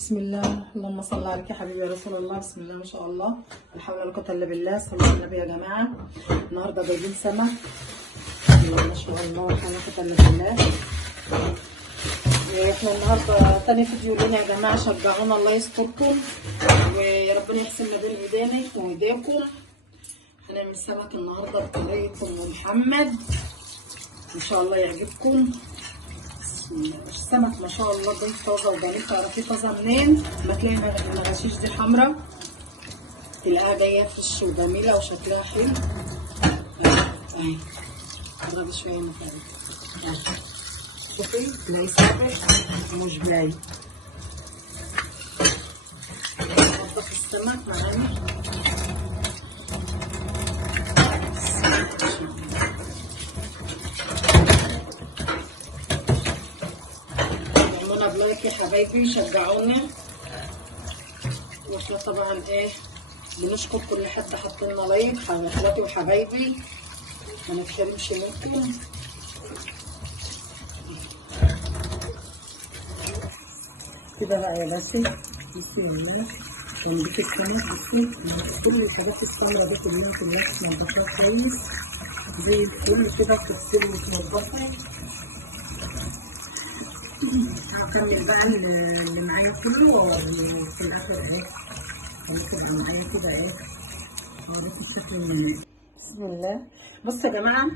بسم الله، اللهم صل عليك يا حبيبي يا رسول الله. بسم الله ما شاء الله، لا حول ولا قوه الا بالله. صلوا على النبي يا جماعه. النهارده جايبين سمك، ما شاء الله، لا حول ولا قوه الا بالله. احنا النهارده تاني فيديو لنا يا جماعه، شجعونا الله يستركم ويا ربنا يحسن ما بين ايدينا وايديكم. هنعمل سمك النهارده بطريقه ام محمد، ان شاء الله يعجبكم. السمك ما شاء الله بنت طازه وجميل. تعرفي طازه منين؟ ما تلاقي المغاشيش دي حمرا، تلاقيها جايه فريش وجميله وشكلها حلو. اهي قربي شويه من كده، شوفي تلاقي ثابت ومش باين. ننضف السمك معانا. بلايك يا حبايبي، شجعونا. واحنا طبعا بنشكر كل حد حط لنا لايك. اخواتي وحبايبي ما نتحرمش منكم. كده بقى يا باسل، بصي يا ولاد تنظيف السمك. بصي كل الحاجات السمرا دي كلها تنضفها كويس زي الفل كده، تغسلي وتنضفي. هكمل بقى اللي معايا كله في الاخر ممكن يبقى معايا كده اوريكم الشكل النهائي. بسم الله. بصوا يا جماعه،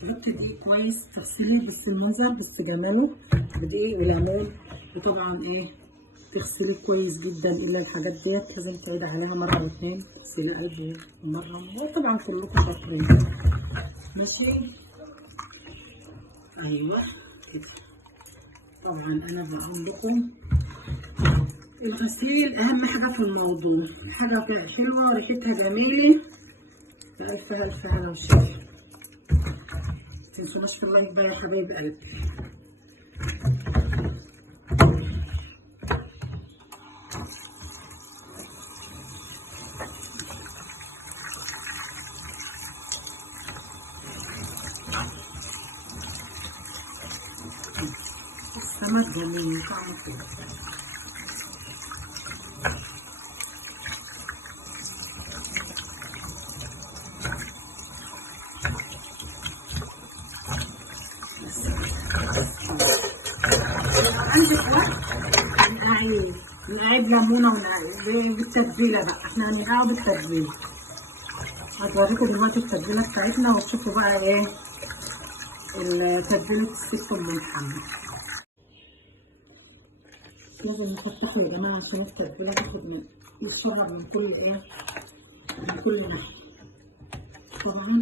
تحطي دقيق كويس، تغسلي بس المنظر بس جماله بدقيق وليمون. وطبعا تغسلي كويس جدا، الا الحاجات ديت لازم تعيد عليها مره واتنين، تغسلي قد مره. وطبعا كلكم شاطرين. ماشي، ايوه كده. طبعا انا بقول لكم الغسيل اهم حاجه في الموضوع، حاجه حلوه ريحتها جميله. الف الف هلا وشفا. متنسوناش في اللايك بقى يا حبايب قلبي. السمك جميل طعمه كده. عندك وقت نقعد ليمونه بالتتبيله بقى. احنا هننقعه بالتتبيله. هتوريكم دلوقتي التتبيله بتاعتنا وتشوفوا بقى تتبيله الست ام محمد. لازم نفتحه يا جماعه عشان التتبيله تاخد من يتشرب من كل ناحيه. طبعا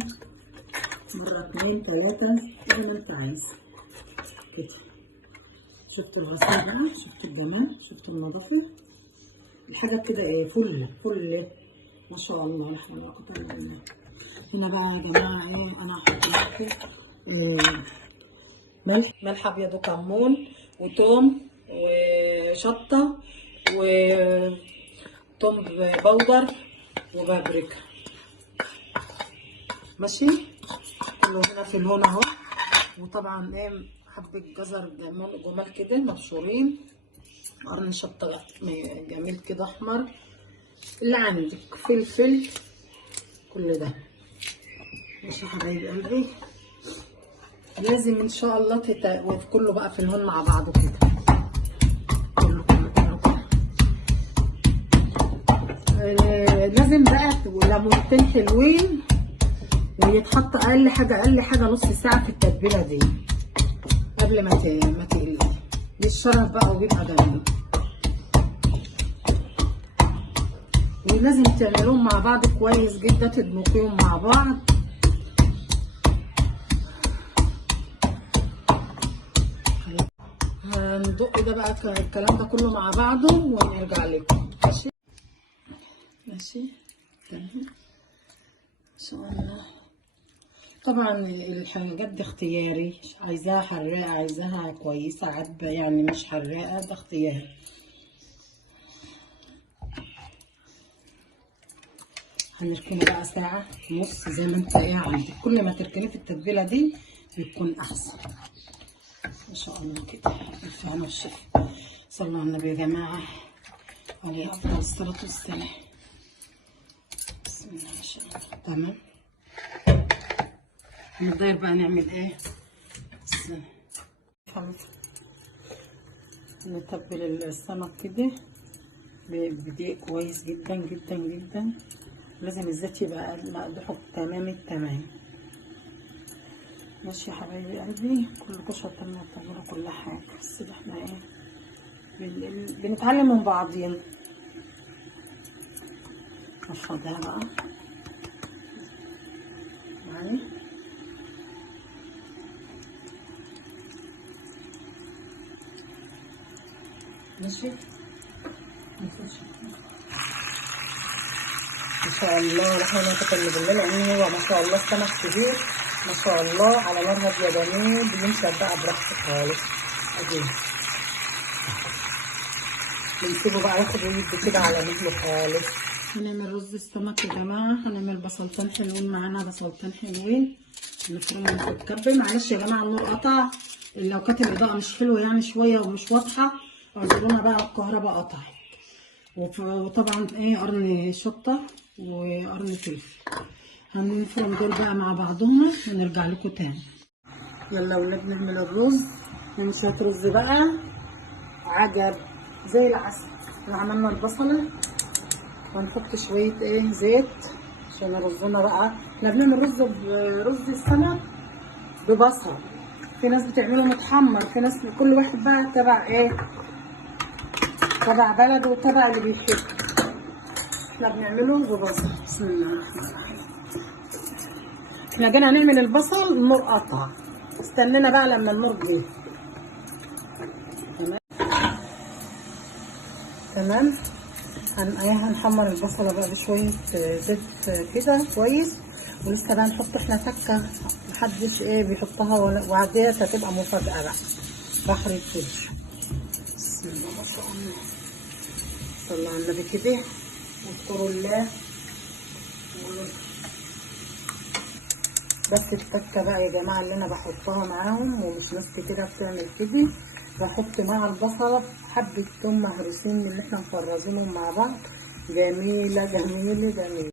مره اتنين تلاته زي ما انت عايز كده. شفتوا الغسيل بقى، شفتوا الجمال، شفتوا النظافه. الحاجه كده فل ما شاء الله، لا حول ولا قوه الا بالله. هنا بقى يا جماعه انا هحط لكم ملح ابيض وكمون وتوم وشطه وتوم بودر وبابريكا. ماشي، كله هنا في الهون اهو. وطبعا حبه جزر جمال كده مبشورين، قرن شطه جميل كده احمر، اللي عندك فلفل، كل ده. ماشي يا حبايبي قلبي، لازم ان شاء الله كله بقى في الهون مع بعضه كده. كله لازم بقى ليمونتين حلوين، ويتحط اقل حاجه نص ساعه في التتبيله دي قبل ما تقلي. يتشرب بقى ويبقى جميل. ولازم تعملوهم مع بعض كويس جدا، تدمجوهم مع بعض. هندق ده بقى الكلام ده كله مع بعضه ونرجع لكم. ماشي تمام ان شاء الله. طبعا الحاجات دي اختياري، عايزاها حراقه عايزاها كويسه عدبه، يعني مش حراقه، ده اختياري. هنركنه بقى ساعه ونص زي ما انت عندك. كل ما تركنيه في التتبيله دي بيكون احسن. ما شاء الله كده. الف هنا والشفا. صلوا على النبي يا جماعه. عليه افضل الصلاة والسلام. بسم الله ما شاء الله. تمام. نقدر بقى نعمل ايه؟ نتبل السمك كده بدقيق كويس جدا جدا جدا. لازم الزيت يبقى مقدوح تمام التمام. ماشي يا حبايبي قلبي، كلكم شاطرين وبتعملوا كل حاجه، بس احنا ايه بنتعلم من بعضين. افضلها بقى معايا. ماشي ما شاء الله. نحن نتكلم بالله لان هو ما شاء الله السمك كبير ما شاء الله، على نار هاديه جميل، بننشف بقى براحته خالص. ادي بنسيبه بقى ياخد ويدي كده على مهله خالص. هنعمل رز السمك يا جماعه. هنعمل بصلتين حلوين معانا، بصلتين حلوين نفرمهم في الكب. معلش يا جماعه النور قطع، لو كانت الاضاءه مش حلوه يعني شويه ومش واضحه اعذرونا بقى، الكهرباء قطعت. وطبعا ايه قرن شطه وقرن فلفل. هنفرم دول بقى مع بعضهم ونرجع لكم تاني. يلا يا ولاد نعمل الرز. نعمل شويه رز بقى عجب زي العسل. عملنا البصله وهنحط شويه ايه زيت عشان رزنا بقى. احنا بنعمل رز السمك ببصل، في ناس بتعمله متحمر، في ناس كل واحد بقى تبع ايه تبع بلده وتبع اللي بيحب. احنا بنعمله ببصل. بسم الله الرحمن الرحيم. احنا جينا هنعمل البصل النور قطع، استنينا بقى لما النور جه. تمام. هنحمر البصله بقى بشويه زيت كده كويس، ولسه بقى نحط احنا تكه محدش ايه بيحطها، وعديت هتبقى مفاجاه بقى. بحر الفل. بسم الله ما شاء الله. صلوا على النبي كده واذكروا الله. بس التكه بقى يا جماعه اللي انا بحطها معاهم، ومش ناس كتيره بتعمل كده، بحط مع البصله حبه توم مهروسين من اللي احنا مفرزينهم مع بعض. جميله جميله جميله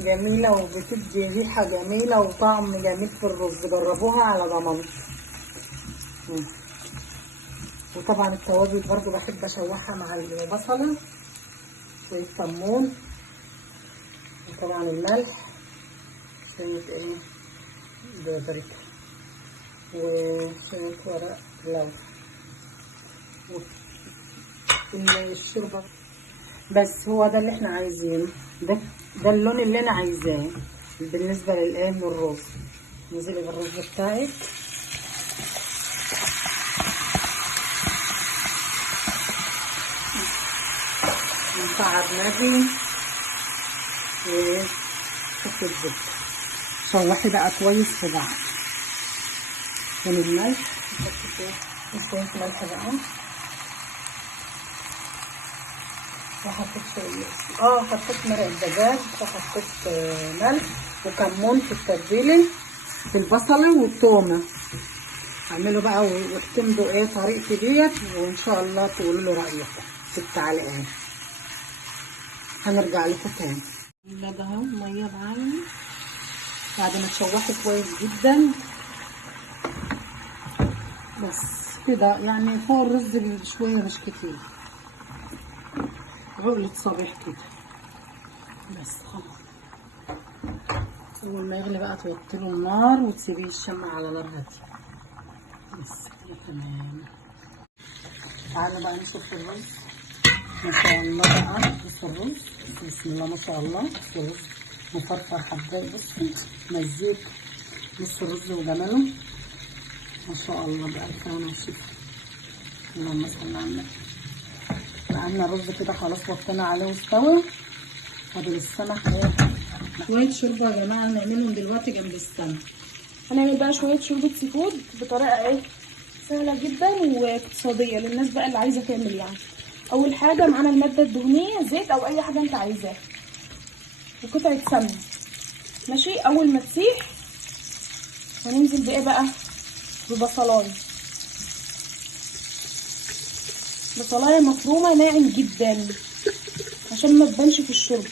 جميله، وبتدي ريحه جميله وطعم جميل في الرز. جربوها على ضمانتي. وطبعا التوابل برضو بحب اشوحها مع البصله، شويه كمون، وطبعا الملح، شويه ايه بابريكا، وشويه ورق لورا، والشوربه. بس هو ده اللي احنا عايزينه، ده اللون اللي انا عايزاه بالنسبه للايه للرز. نزلي بالرز بتاعك. نقعد نبي وحط الزبده. شوحي بقى كويس في بعض. من الملح نحط شويه ملح بقى، وحطيت شويه حطيت مرق دجاج، وحطيت ملح وكمون في التتبيله في البصله والثومه. اعملوا بقى واعتمدوا ايه طريقتي ديت، وان شاء الله تقولوا لي رايكم في التعليقات. هنرجع لكم تاني. لا ده اهو ميه معايا بعد ما تشوحي كويس جدا. بس كده يعني فوق الرز بشويه مش كتير، عقلة صبيح كده بس خلاص. اول ما يغلي بقى توطيله النار وتسيبيه يشمع على نار هاديه. بس كده تمام. تعالوا بقى نشوف الرز. ما شاء الله بقى بص الرز، بسم الله ما شاء الله. بص الرز مفرفر حبات، بصي مزيك. بص الرز وجماله ما شاء الله بألف هنا وشفا. اللهم صل على النبي. عملنا الرز كده خلاص، وطينا عليه واستوى. فاضل السمك ايه شويه شوربه يا جماعه هنعملهم دلوقتي جنب السمك. هنعمل بقى شويه شوربه سي فود بطريقه ايه سهله جدا واقتصاديه للناس بقى اللي عايزه تعمل يعني. اول حاجه معانا الماده الدهنيه، زيت او اي حاجه انت عايزاها، وقطعه سمنه. ماشي. اول ما تسيح هننزل بايه بقى؟ ببصلايه بصلايه مفرومه ناعم جدا عشان ما تبانش في الشرب.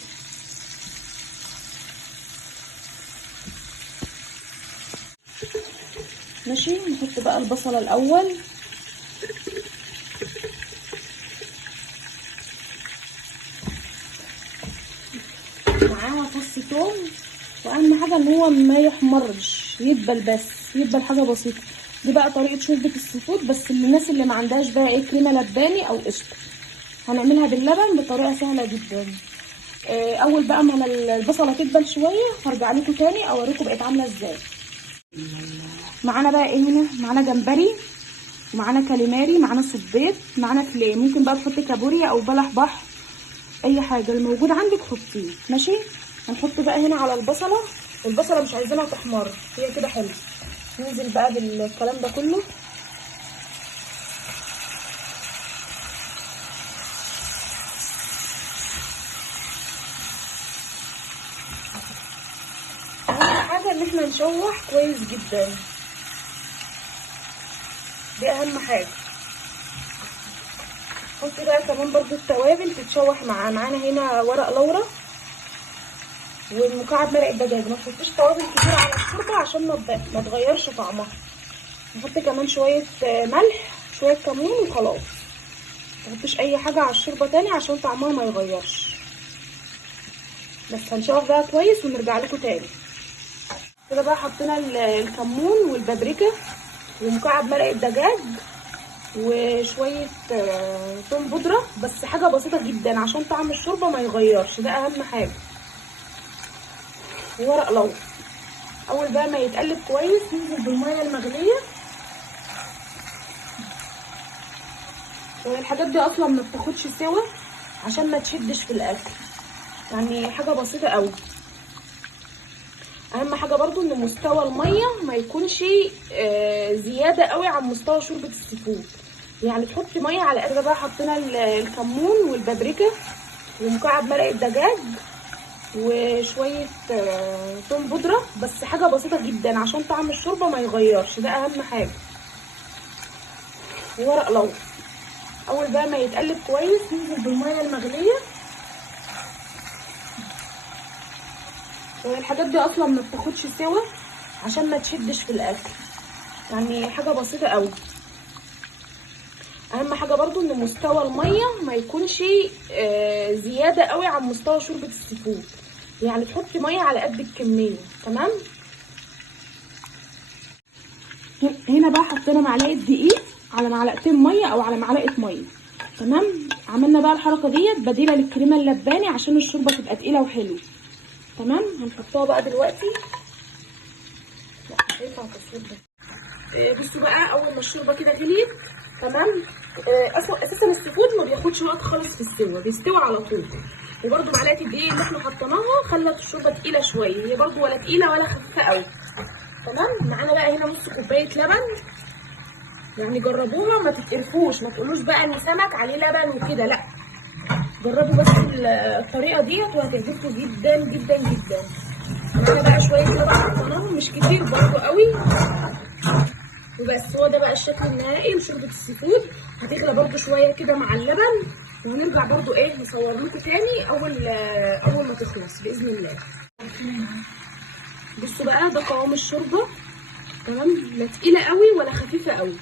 ماشي، نحط بقى البصله الاول، معاها فص ثوم، واهم حاجه ان هو ما يحمرش، يدبل بس، يدبل حاجه بسيطه. دي بقى طريقه شوربه السي فود، بس للناس اللي ما عندهاش بقى ايه كريمه لباني او قشطه، هنعملها باللبن بطريقه سهله جدا. اول بقى ما البصله تدبل شويه هرجع لكم تاني اوريكم بقت عامله ازاي. معانا بقى ايه هنا؟ معانا جمبري، ومعانا كاليماري، معانا صبيط، معانا فيليه. ممكن بقى تحطي كابوريا او بلح بحر، اي حاجه الموجود عندك حطيه. ماشي، هنحط بقى هنا على البصله، والبصله مش عايزينها تحمر، هي كده حلو. ننزل بقى بالكلام ده كله. اهم حاجه ان احنا نشوح كويس جدا، دي اهم حاجه. حطي بقى كمان برضو التوابل تتشوح معانا هنا ورق لورا والمكعب مرق الدجاج. ما تحطيش توابل كتير على الشوربه عشان ما تغيرش طعمها. نحط كمان شويه ملح، شويه كمون وخلاص. ما تحطيش اي حاجه على الشوربه تاني عشان طعمها ما يغيرش. بس هنشوح بقى كويس ونرجع لكم تاني. كده بقى حطينا الكمون والبابريكا ومكعب مرق الدجاج وشويه توم بودره، بس حاجه بسيطه جدا عشان طعم الشوربه ما يغيرش، ده اهم حاجه. وورق لورا. اول بقى ما يتقلب كويس ننزل بالميه المغليه. والحاجات دي اصلا ما بتاخدش سوا عشان ما تشدش في الاكل، يعني حاجه بسيطه قوي. اهم حاجه برضو ان مستوى الميه ما يكونش زياده قوي عن مستوى شوربه السي فود، يعني تحطي ميه على قد بقى. حطينا الكمون والبابريكا ومكعب مرق الدجاج وشويه توم بودره، بس حاجه بسيطه جدا عشان طعم الشوربه ما يغيرش، ده اهم حاجه. وورق لورا. اول بقى ما يتقلب كويس ننزل بالميه المغليه. والحاجات دي اصلا ما بتاخدش سوا عشان ما تشدش في الاكل، يعني حاجه بسيطه قوي. اهم حاجه برضو ان مستوى الميه ما يكونش زياده قوي عن مستوى شوربه السي فود، يعني تحطي ميه على قد الكميه. تمام. هنا بقى حطينا معلقه دقيق على معلقتين ميه او على معلقه ميه. تمام. عملنا بقى الحركه ديت بديله للكريمه اللباني عشان الشوربه تبقى تقيله وحلوه. تمام. هنحطها بقى دلوقتي. لا مش هينفع التصوير ده. بصوا بقى، اول ما الشوربه كده غليت تمام. اساسا السي فود ما بياخدش وقت خالص في السوا، بيستوي على طول. وبرده معلقه الدقيق اللي احنا حطيناها خلت الشوربه تقيله شويه، هي برده ولا تقيله ولا خفيفه قوي. تمام. معانا بقى هنا نص كوبايه لبن، يعني جربوها ما تتقرفوش، ما تقولوش بقى ان سمك عليه لبن وكده، لا، جربوا بس الطريقه ديت وهتعجبكم جدا جدا جدا. معانا بقى شويه لبن حطيناهم، مش كتير برده قوي، وبس. هو ده بقى الشكل النهائي لشوربه السي فود. هتغلى برده شويه كده مع اللبن، وهنرجع برده ايه نصور لكم تاني اول ما تخلص باذن الله. بصوا بقى، ده قوام الشوربه. تمام. لا تقيله قوي ولا خفيفه قوي،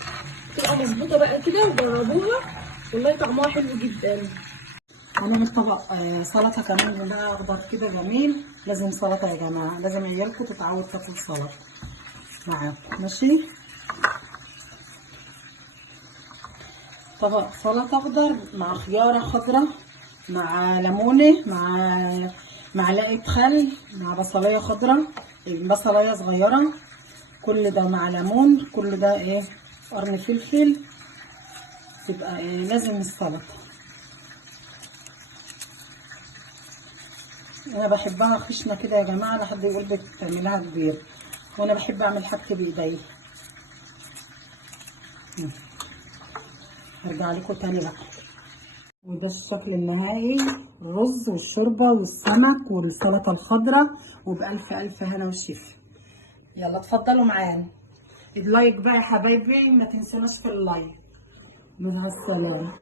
تبقى مظبوطه بقى كده، وجربوها والله طعمها حلو جدا. هنعمل طبق سلطه كمان بقى اخضر كده جميل. لازم سلطه يا جماعه، لازم عيالكم تتعود تاكل سلطه معاكم. ماشي، طبق سلطه اخضر مع خياره خضراء مع ليمونه مع معلقه خل مع بصلايه خضراء، بصلايه صغيره، كل ده مع ليمون، كل ده ايه قرن فلفل، تبقى إيه لازم السلطه. انا بحبها خشنه كده يا جماعه، لا حد يقول بتعملها كبير، وانا بحب اعمل حاجتي بايدي. هرجع لكم تاني بقى. وده الشكل النهائي، الرز والشوربه والسمك والسلطه الخضراء، وبألف ألف هنا وشفا. يلا اتفضلوا معانا. اللايك بقى يا حبايبي، ما تنسوناش في اللايك. مع السلامه.